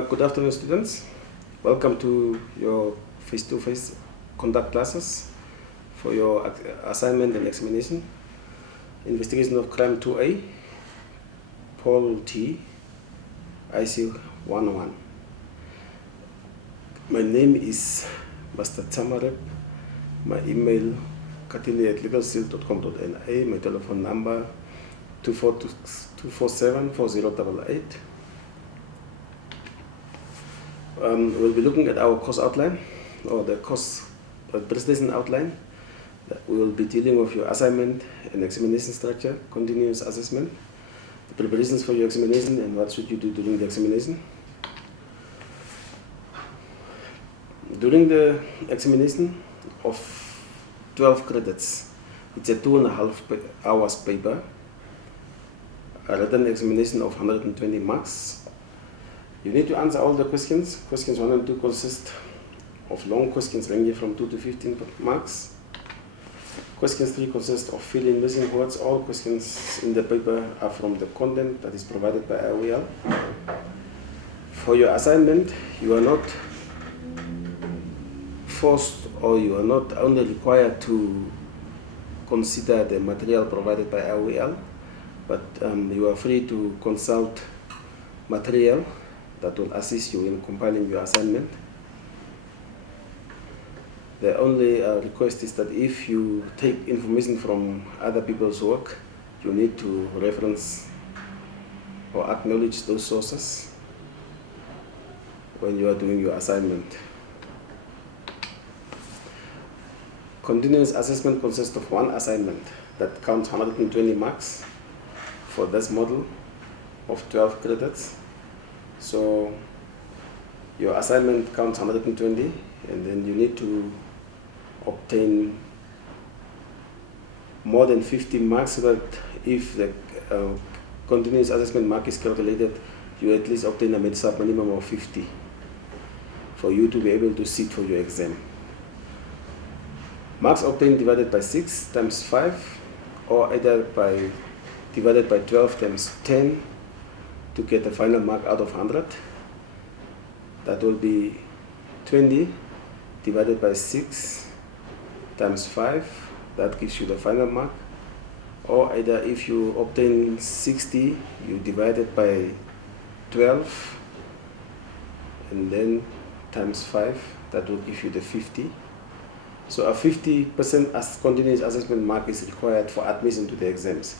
Good afternoon, students. Welcome to your face-to-face conduct classes for your assignment and examination. Investigation of Crime 2A, Paul T, IC 101. My name is Master Tamarep. My email katili@legalseal.com.na. My telephone number 247-4088. We'll be looking at our course outline, or the course presentation outline. We will be dealing with your assignment and examination structure, continuous assessment, the preparations for your examination, and what should you do during the examination. During the examination of 12 credits, it's a 2.5 hours paper, a written examination of 120 marks. You need to answer all the questions. Questions 1 and 2 consist of long questions ranging from 2 to 15 marks. Questions 3 consist of fill-in missing words. All questions in the paper are from the content that is provided by IOL. For your assignment, you are not forced, or you are not only required to consider the material provided by IOL, but you are free to consult material that will assist you in compiling your assignment. The only request is that if you take information from other people's work, you need to reference or acknowledge those sources when you are doing your assignment. Continuous assessment consists of one assignment that counts 120 marks for this model of 12 credits. So your assignment counts 120, and then you need to obtain more than 50 marks, so that if the continuous assessment mark is calculated, you at least obtain a minimum of 50 for you to be able to sit for your exam. Marks obtained divided by 6 times 5, or either divided by 12 times 10 to get the final mark out of 100. That will be 20 divided by 6 times 5. That gives you the final mark. Or either if you obtain 60, you divide it by 12 and then times 5. That will give you the 50. So a 50% continuous assessment mark is required for admission to the exams.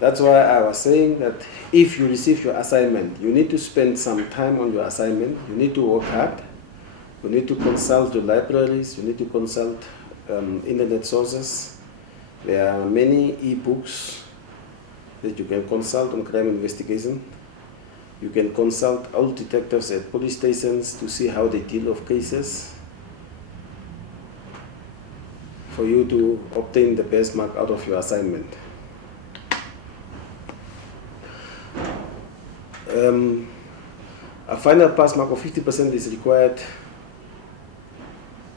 That's why I was saying that if you receive your assignment, you need to spend some time on your assignment. You need to work hard. You need to consult your libraries. You need to consult internet sources. There are many e-books that you can consult on crime investigation. You can consult old detectives at police stations to see how they deal with cases, for you to obtain the best mark out of your assignment. A final pass mark of 50% is required,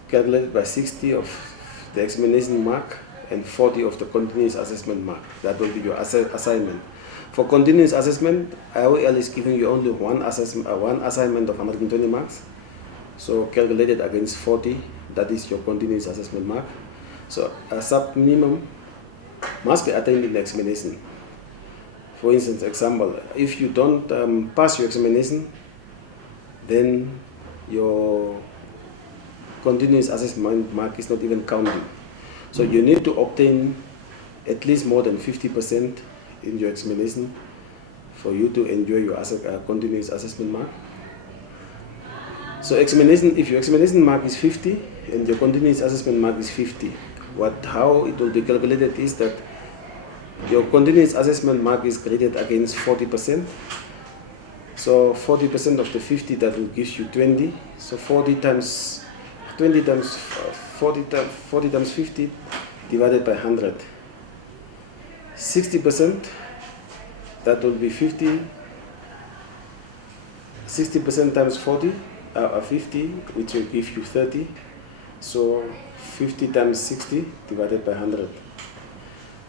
calculated by 60 of the examination mark and 40 of the continuous assessment mark. That will be your assignment. For continuous assessment, IOL is giving you only one assignment of 120 marks. So calculated against 40, that is your continuous assessment mark. So a sub-minimum must be attained in the examination. For instance, example, if you don't pass your examination, then your continuous assessment mark is not even counting. So you need to obtain at least more than 50% in your examination for you to enjoy your continuous assessment mark. So if your examination mark is 50 and your continuous assessment mark is 50, how it will be calculated is that your continuous assessment mark is graded against 40%. So 40% of the 50, that will give you 20. So 40 times 20 times 40 times 50 divided by 100. 60%, that will be 50. 60% times 40, 50, which will give you 30. So 50 times 60 divided by 100.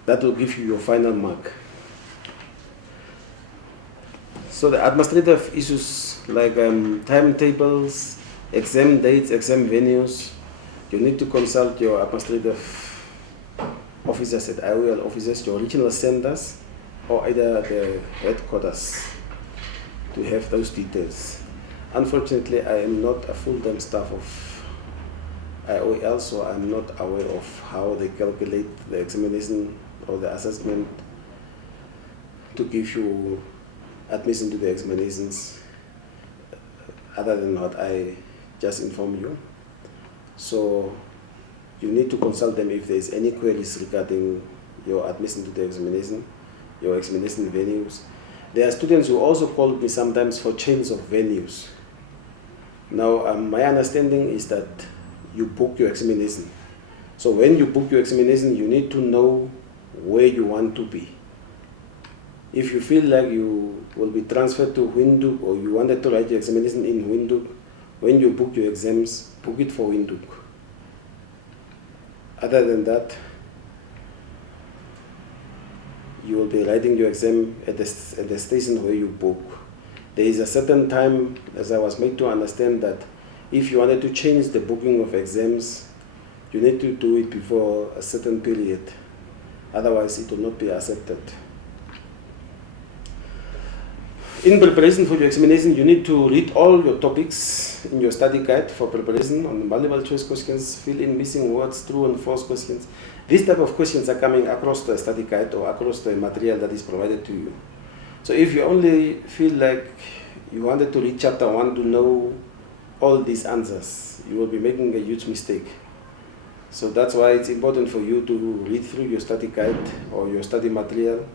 That will give you your final mark. So the administrative issues like timetables, exam dates, exam venues, you need to consult your administrative officers at IOL offices, your regional centers, or either the headquarters to have those details. Unfortunately, I am not a full-time staff of IOL, so I'm not aware of how they calculate the examination or the assessment to give you admission to the examinations, other than what I just informed you. So you need to consult them if there is any queries regarding your admission to the examination, your examination venues. There are students who also call me sometimes for change of venues. Now, my understanding is that you book your examination. So when you book your examination, you need to know where you want to be. If you feel like you will be transferred to Windhoek, or you wanted to write your examination in Windhoek, when you book your exams, book it for Windhoek. Other than that, you will be writing your exam at the station where you book. There is a certain time, as I was made to understand, that if you wanted to change the booking of exams, you need to do it before a certain period. Otherwise, it will not be accepted. In preparation for your examination, you need to read all your topics in your study guide for preparation on multiple choice questions, fill in missing words, true and false questions. These type of questions are coming across the study guide or across the material that is provided to you. So if you only feel like you wanted to read chapter 1 to know all these answers, you will be making a huge mistake. So that's why it's important for you to read through your study guide or your study material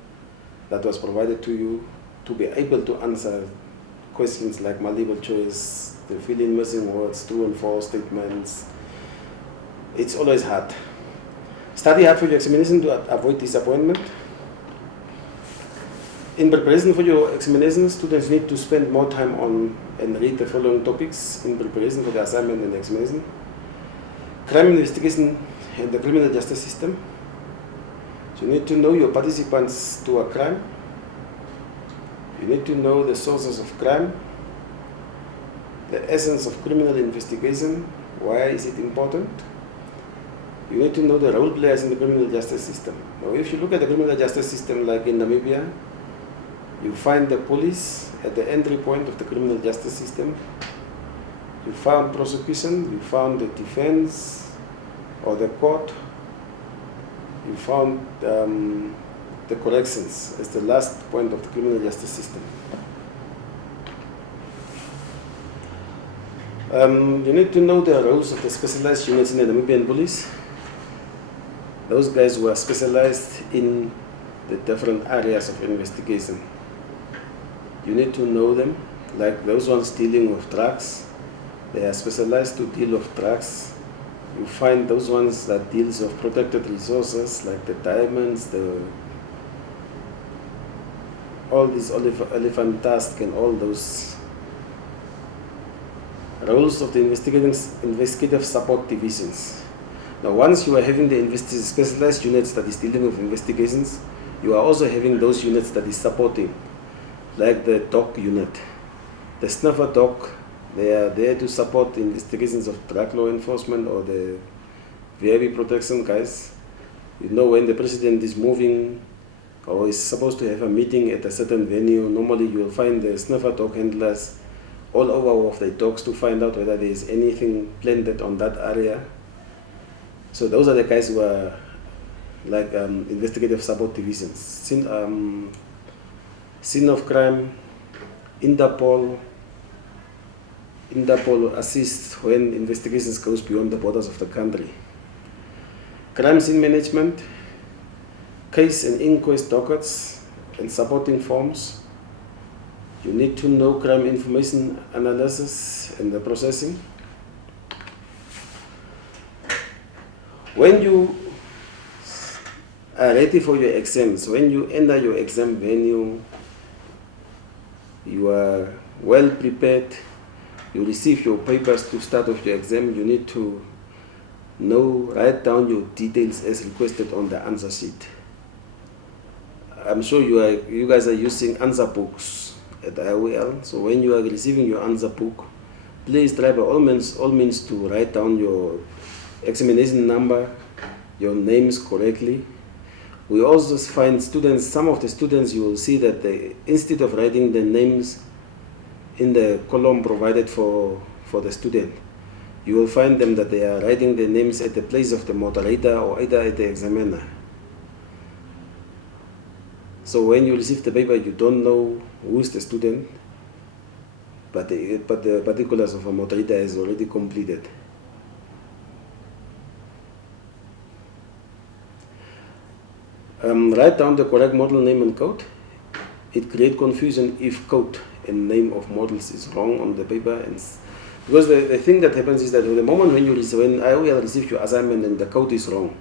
that was provided to you to be able to answer questions like multiple choice, the fill in missing words, true and false statements. It's always hard. Study hard for your examination to avoid disappointment. In preparation for your examination, students need to spend more time on and read the following topics in preparation for the assignment and examination. Crime investigation and the criminal justice system. So you need to know your participants to a crime. You need to know the sources of crime, the essence of criminal investigation, why is it important. You need to know the role players in the criminal justice system. Now, if you look at the criminal justice system like in Namibia, you find the police at the entry point of the criminal justice system. You found prosecution, you found the defense or the court, you found the corrections as the last point of the criminal justice system. You need to know the roles of the specialized units in the Namibian police. Those guys were specialized in the different areas of investigation. You need to know them, like those ones dealing with drugs. They are specialized to deal with drugs. You find those ones that deals with protected resources, like the diamonds, all these elephant tusks and all those roles of the investigative support divisions. Now, once you are having the specialized units that is dealing with investigations, you are also having those units that is supporting, like the dog unit. The sniffer dog, they are there to support investigations of drug law enforcement or the VIP protection guys. You know, when the president is moving or is supposed to have a meeting at a certain venue, normally you will find the sniffer dog handlers all over of the dogs to find out whether there is anything planted on that area. So those are the guys who are like investigative support divisions. Scene of crime, Interpol assists when investigations goes beyond the borders of the country. Crime scene management, case and inquest dockets and supporting forms. You need to know crime information analysis and the processing. When you are ready for your exams, when you enter your exam venue, you are well prepared, you receive your papers to start off your exam, you need to write down your details as requested on the answer sheet. I'm sure you guys are using answer books. at IOL. So when you are receiving your answer book, please try by all means to write down your examination number, your names correctly. We also find students, some of the students, you will see that they, instead of writing the names in the column provided for the student, you will find them that they are writing the names at the place of the moderator or either at the examiner. So when you receive the paper, you don't know who is the student, but the particulars of a moderator is already completed. Write down the correct model name and code. It creates confusion if code and name of models is wrong on the paper. Because the thing that happens is that the moment when IOL receives your assignment and the code is wrong,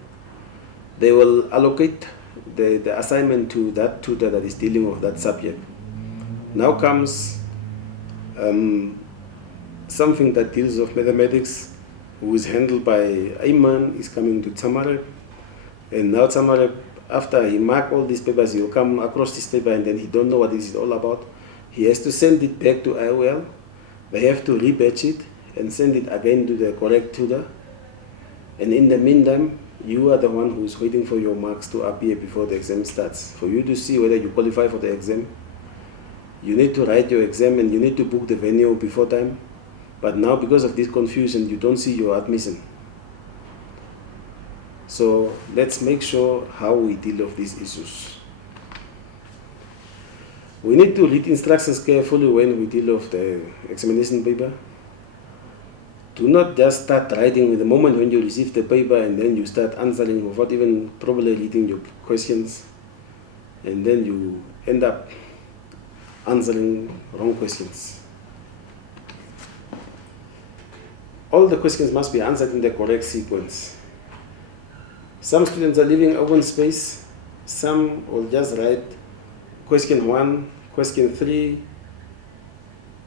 they will allocate the assignment to that tutor that is dealing with that subject. Now comes something that deals with mathematics, who is handled by Ayman, is coming to Tamareb, and now Tamareb, after he mark all these papers, he'll come across this paper and then he don't know what this is all about. He has to send it back to IOL. They have to rebatch it and send it again to the correct tutor. And in the meantime, you are the one who is waiting for your marks to appear before the exam starts. For you to see whether you qualify for the exam, you need to write your exam and you need to book the venue before time. But now, because of this confusion, you don't see your admission. So let's make sure how we deal with these issues. We need to read instructions carefully when we deal with the examination paper. Do not just start writing with the moment when you receive the paper and then you start answering without even probably reading your questions, and then you end up answering wrong questions. All the questions must be answered in the correct sequence. Some students are leaving open space. Some will just write question 1, question 3.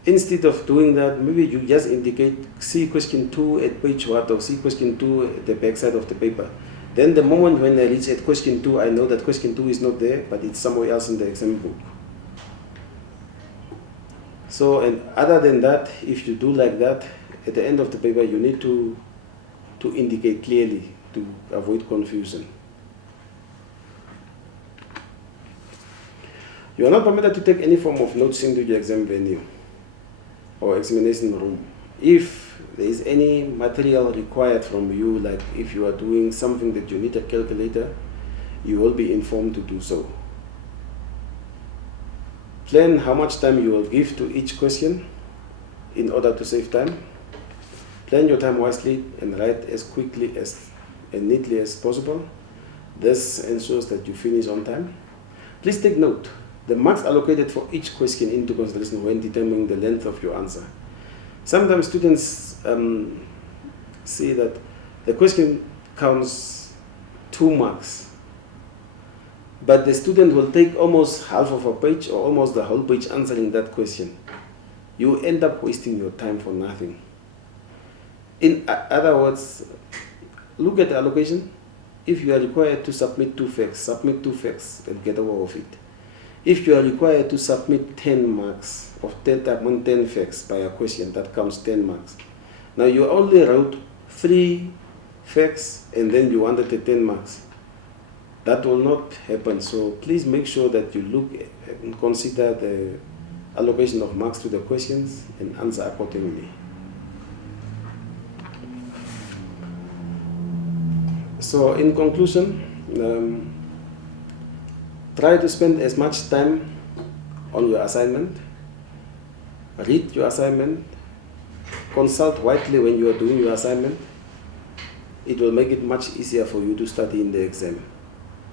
Instead of doing that, maybe you just indicate, see question 2 at page what, or see question 2 at the back side of the paper. Then the moment when I reach at question 2, I know that question 2 is not there, but it's somewhere else in the exam book. So, and other than that, if you do like that, at the end of the paper, you need to indicate clearly to avoid confusion. You are not permitted to take any form of notes into your exam venue or examination room. If there is any material required from you, like if you are doing something that you need a calculator, you will be informed to do so. Plan how much time you will give to each question in order to save time. Plan your time wisely and write as quickly and neatly as possible. This ensures that you finish on time. Please take note, the marks allocated for each question into consideration when determining the length of your answer. Sometimes students see that the question counts 2 marks, but the student will take almost half of a page or almost the whole page answering that question. You end up wasting your time for nothing. In other words, look at the allocation. If you are required to submit 2 facts, submit 2 facts and get away with it. If you are required to submit 10 marks of 10 facts by a question, that counts 10 marks. Now you only wrote 3 facts and then you wanted the 10 marks. That will not happen. So please make sure that you look and consider the allocation of marks to the questions and answer accordingly. So in conclusion, try to spend as much time on your assignment. Read your assignment. Consult widely when you are doing your assignment. It will make it much easier for you to study in the exam,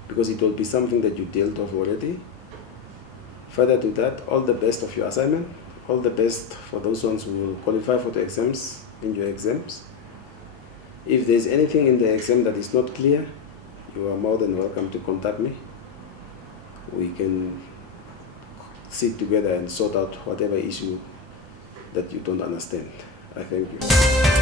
because it will be something that you dealt with already. Further to that, all the best of your assignment. All the best for those ones who will qualify for the exams in your exams. If there's anything in the exam that is not clear, you are more than welcome to contact me. We can sit together and sort out whatever issue that you don't understand. I thank you.